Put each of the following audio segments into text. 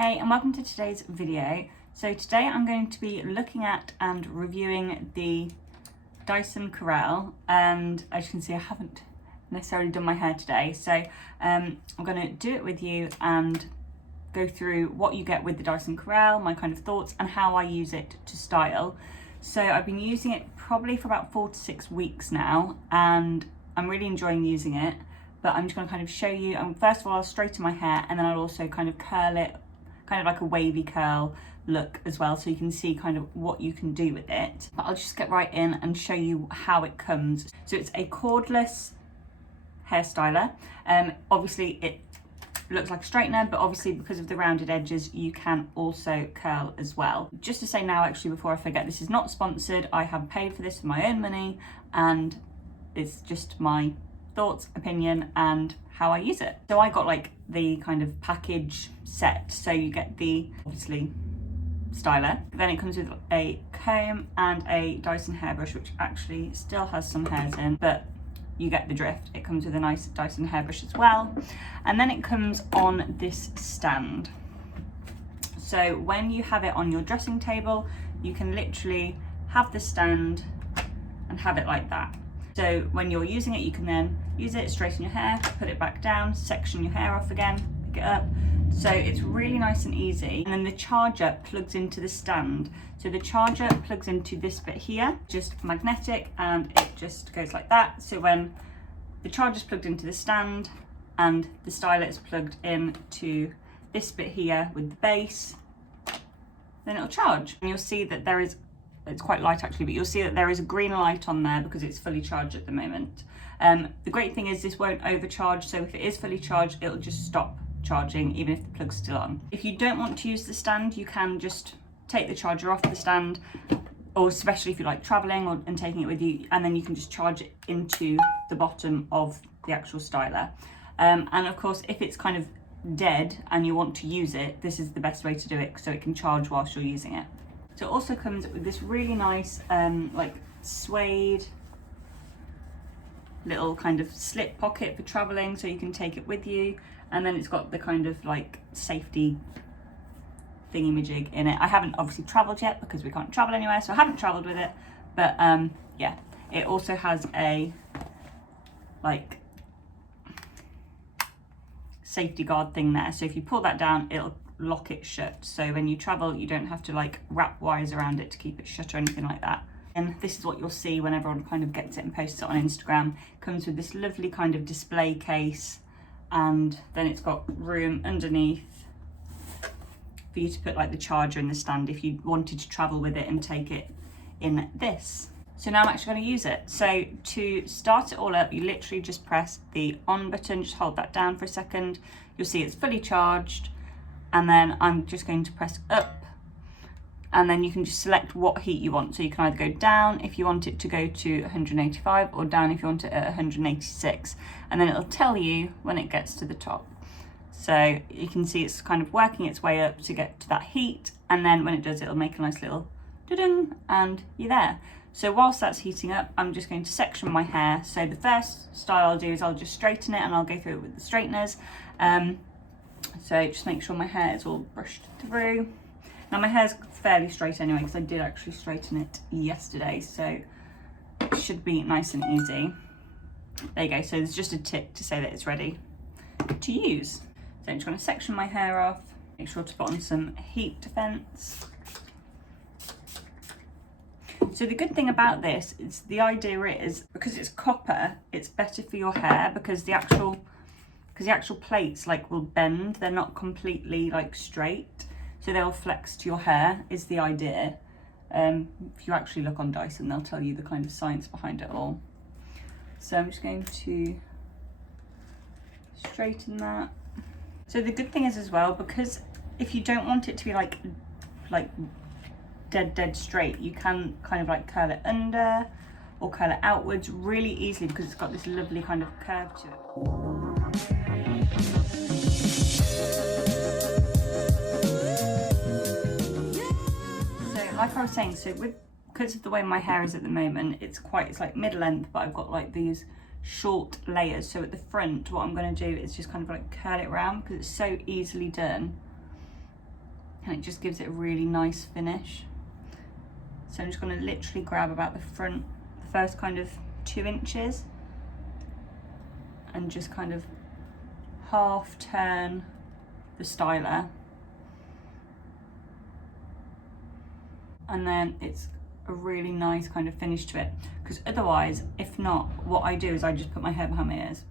Hey, and welcome to today's video. So today I'm going to be looking at and reviewing the DYSON CORRALE, and as you can see I haven't necessarily done my hair today, so I'm going to do it with you and go through what you get with the DYSON CORRALE, my kind of thoughts and how I use it to style. So I've been using it probably for about 4 to 6 weeks now and I'm really enjoying using it, but I'm just going to kind of show you, and first of all I'll straighten my hair and then I'll also kind of curl it, kind of like a wavy curl look as well, so you can see kind of what you can do with it. But I'll just get right in and show you how it comes. So it's a cordless hair styler. Obviously it looks like a straightener, but obviously because of the rounded edges you can also curl as well. Just to say now, actually, before I forget, this is not sponsored. I have paid for this with my own money and it's just my thoughts, opinion and how I use it. So I got like the kind of package set, so you get the obviously styler, then it comes with a comb and a Dyson hairbrush, which actually still has some hairs in, but you get the drift. It comes with a nice Dyson hairbrush as well, and then it comes on this stand. So when you have it on your dressing table, you can literally have the stand and have it like that. So when you're using it, you can then use it, straighten your hair, put it back down, section your hair off again, pick it up. So it's really nice and easy. And then the charger plugs into the stand. So the charger plugs into this bit here, just magnetic, and it just goes like that. So when the charger's plugged into the stand and the styler is plugged into this bit here with the base, then it'll charge. And you'll see that there is, it's quite light actually, but you'll see that there is a green light on there because it's fully charged at the moment. The great thing is this won't overcharge, so if it is fully charged, it'll just stop charging even if the plug's still on. If you don't want to use the stand, you can just take the charger off the stand, or especially if you like traveling and taking it with you, and then you can just charge it into the bottom of the actual styler. And of course, if it's kind of dead and you want to use it, this is the best way to do it so it can charge whilst you're using it. So it also comes with this really nice like suede little kind of slip pocket for traveling, so you can take it with you, and then it's got the kind of like safety thingy-majig in it. I haven't obviously traveled yet because we can't travel anywhere, so I haven't traveled with it, but yeah, it also has a like safety guard thing there, so if you pull that down it'll lock it shut, so when you travel you don't have to like wrap wires around it to keep it shut or anything like that. And this is what you'll see when everyone kind of gets it and posts it on Instagram. It comes with this lovely kind of display case, and then it's got room underneath for you to put like the charger and the stand if you wanted to travel with it and take it in this. So now I'm actually going to use it. So to start it all up, you literally just press the on button, just hold that down for a second. You'll see it's fully charged, and then I'm just going to press up, and then you can just select what heat you want. So you can either go down if you want it to go to 185, or down if you want it at 186, and then it'll tell you when it gets to the top. So you can see it's kind of working its way up to get to that heat, and then when it does, it'll make a nice little ding, and you're there. So whilst that's heating up, I'm just going to section my hair. So the first style I'll do is I'll just straighten it, and I'll go through it with the straighteners. So just make sure my hair is all brushed through. Now my hair's fairly straight anyway because I did actually straighten it yesterday, so it should be nice and easy. There you go, so there's just a tick to say that it's ready to use. So I'm just going to section my hair off, make sure to put on some heat defense. So the good thing about this is, the idea is, because it's copper, it's better for your hair because the actual plates like will bend. They're not completely like straight, so they'll flex to your hair is the idea. If you actually look on Dyson, they'll tell you the kind of science behind it all. So I'm just going to straighten that. So the good thing is as well, because if you don't want it to be like dead straight, you can kind of like curl it under or curl it outwards really easily because it's got this lovely kind of curve to it. Like I was saying, so because of the way my hair is at the moment, it's like mid length, but I've got like these short layers. So at the front, what I'm going to do is just kind of like curl it around because it's so easily done. and it just gives it a really nice finish. So I'm just going to literally grab about the first kind of 2 inches and just kind of half turn the styler, and then it's a really nice kind of finish to it, because otherwise, if not, what I do is I just put my hair behind my ears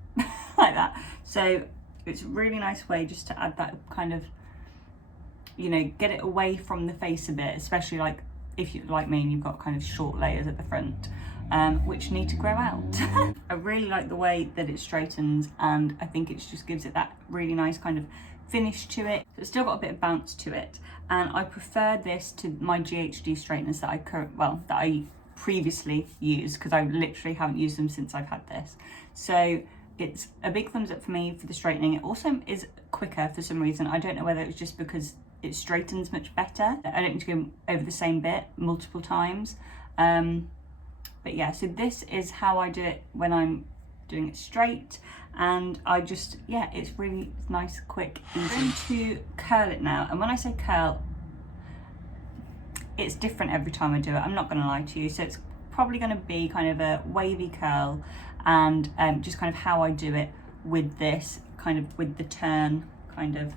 like that. So it's a really nice way just to add that kind of, you know, get it away from the face a bit, especially like if you like me and you've got kind of short layers at the front, which need to grow out. I really like the way that it straightens, and I think it just gives it that really nice kind of finish to it. So it's still got a bit of bounce to it, and I prefer this to my GHD straighteners that I previously used, because I literally haven't used them since I've had this. So it's a big thumbs up for me for the straightening. It also is quicker for some reason. I don't know whether it's just because it straightens much better. I don't need to go over the same bit multiple times. But yeah, so this is how I do it when I'm doing it straight, and I just, yeah, it's really nice, quick, easy. I'm going to curl it now, and when I say curl, it's different every time I do it, I'm not going to lie to you. So it's probably going to be kind of a wavy curl, and just kind of how I do it with this, kind of with the turn kind of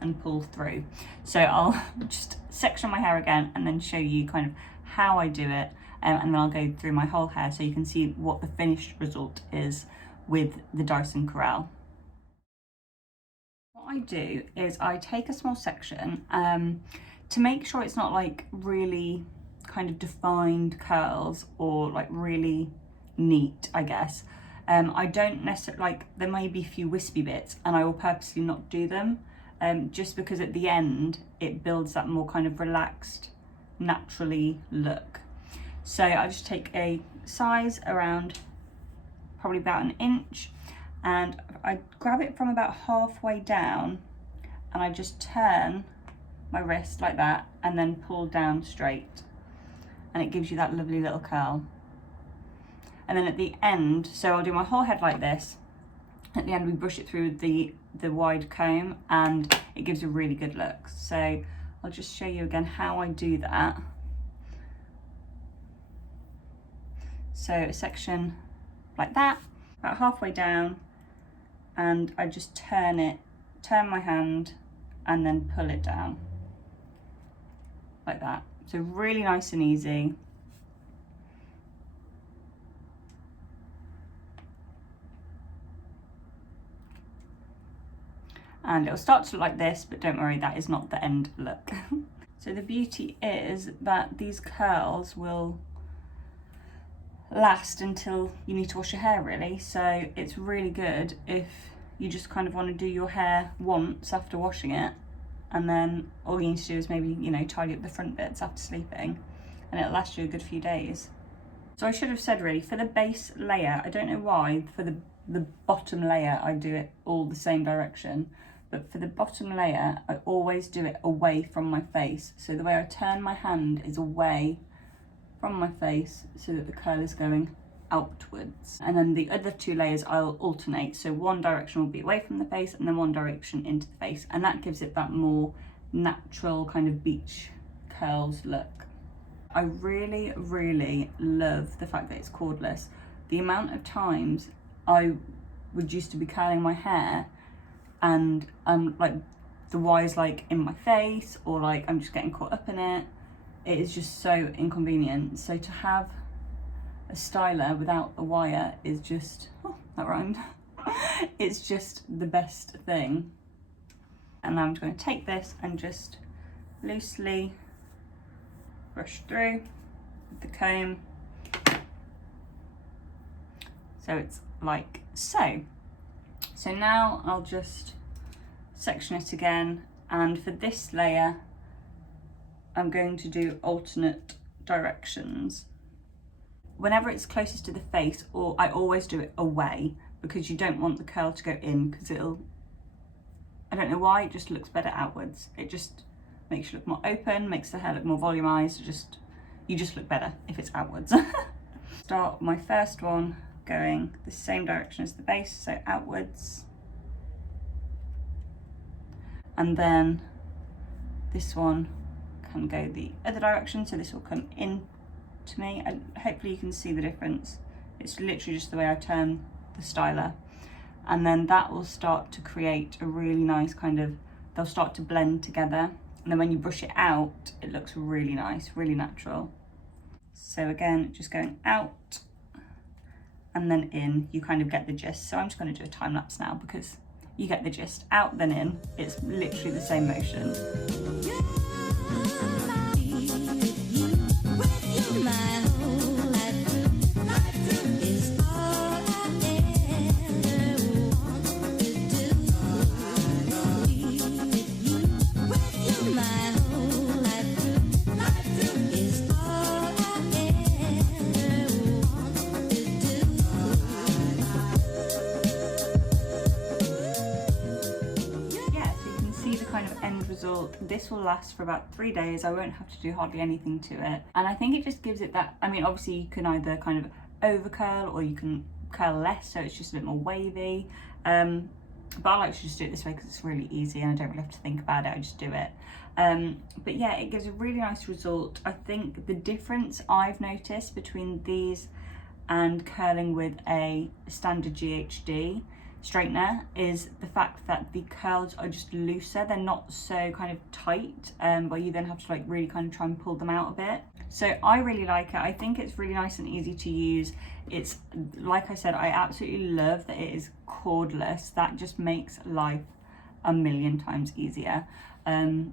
and pull through. So I'll just section my hair again and then show you kind of how I do it, and then I'll go through my whole hair so you can see what the finished result is with the Dyson Corrale. What I do is I take a small section to make sure it's not like really kind of defined curls or like really neat, I guess. I don't necessarily, like, there may be a few wispy bits and I will purposely not do them, just because at the end it builds that more kind of relaxed, naturally look. So I just take a size around probably about 1 inch, and I grab it from about halfway down and I just turn my wrist like that and then pull down straight, and it gives you that lovely little curl. And then at the end, so I'll do my whole head like this. At the end we brush it through the wide comb, and it gives a really good look. So I'll just show you again how I do that. So a section like that, about halfway down, and I just turn my hand and then pull it down like that. So really nice and easy. And it'll start to look like this, but don't worry, that is not the end look. So the beauty is that these curls will last until you need to wash your hair, really. So it's really good if you just kind of want to do your hair once after washing it, and then all you need to do is maybe, you know, tidy up the front bits after sleeping, and it'll last you a good few days. So I should have said, really, for the base layer, I don't know why, for the bottom layer I do it all the same direction, but for the bottom layer I always do it away from my face. So the way I turn my hand is away from my face so that the curl is going outwards. And then the other 2 layers I'll alternate. So one direction will be away from the face and then one direction into the face. And that gives it that more natural kind of beach curls look. I really, really love the fact that it's cordless. The amount of times I would used to be curling my hair and like the wire's like in my face, or like I'm just getting caught up in it. It is just so inconvenient. So to have a styler without a wire is just, oh, that rhymed. It's just the best thing. And now I'm just going to take this and just loosely brush through with the comb. So it's like so. So now I'll just section it again, and for this layer I'm going to do alternate directions. Whenever it's closest to the face, or I always do it away, because you don't want the curl to go in, because it'll, I don't know why, it just looks better outwards. It just makes you look more open, makes the hair look more volumized. You just look better if it's outwards. Start my first one going the same direction as the base, so outwards. And then this one can go the other direction, so this will come in to me, and hopefully you can see the difference. It's literally just the way I turn the styler, and then that will start to create a really nice kind of, they'll start to blend together, and then when you brush it out it looks really nice, really natural. So again, just going out and then in, you kind of get the gist. So I'm just going to do a time lapse now because you get the gist. Out then in, it's literally the same motion. This will last for about 3 days. I won't have to do hardly anything to it, and I think it just gives it that, I mean obviously you can either kind of over curl or you can curl less, so it's just a bit more wavy, but I like to just do it this way because it's really easy and I don't really have to think about it, I just do it. But yeah, it gives a really nice result. I think the difference I've noticed between these and curling with a standard GHD straightener is the fact that the curls are just looser, they're not so kind of tight, where you then have to like really kind of try and pull them out a bit. So I really like it. I think it's really nice and easy to use. It's, like I said, I absolutely love that it is cordless. That just makes life a million times easier,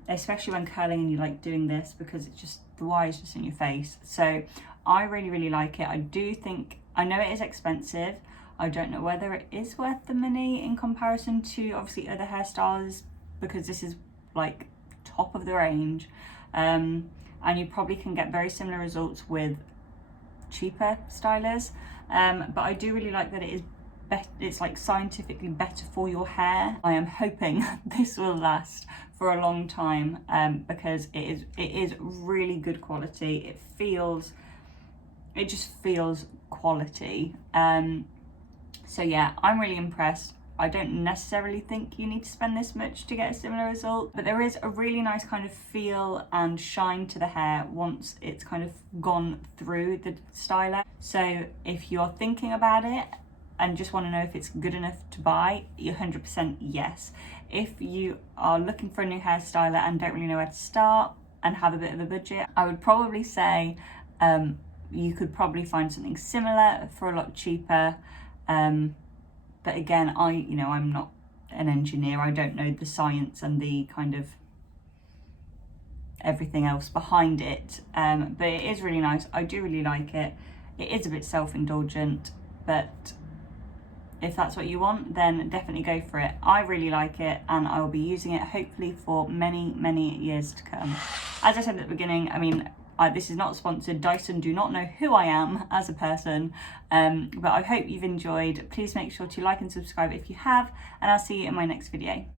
especially when curling and you like doing this, because it's just, the wire's just in your face. So I really like it. I do think, I know it is expensive. I don't know whether it is worth the money in comparison to obviously other hairstyles, because this is like top of the range, and you probably can get very similar results with cheaper stylers, but I do really like that it is it's like scientifically better for your hair. I am hoping this will last for a long time, because it is really good quality. It just feels quality. So yeah, I'm really impressed. I don't necessarily think you need to spend this much to get a similar result, but there is a really nice kind of feel and shine to the hair once it's kind of gone through the styler. So if you're thinking about it and just want to know if it's good enough to buy, 100% yes. If you are looking for a new hairstyler and don't really know where to start and have a bit of a budget, I would probably say you could probably find something similar for a lot cheaper. But again, I'm not an engineer. I don't know the science and the kind of everything else behind it. But it is really nice. I do really like it. It is a bit self-indulgent, but if that's what you want, then definitely go for it. I really like it, and I will be using it hopefully for many years to come. As I said at the beginning, I mean, this is not sponsored. Dyson do not know who I am as a person, but I hope you've enjoyed. Please make sure to like and subscribe if you have, and I'll see you in my next video.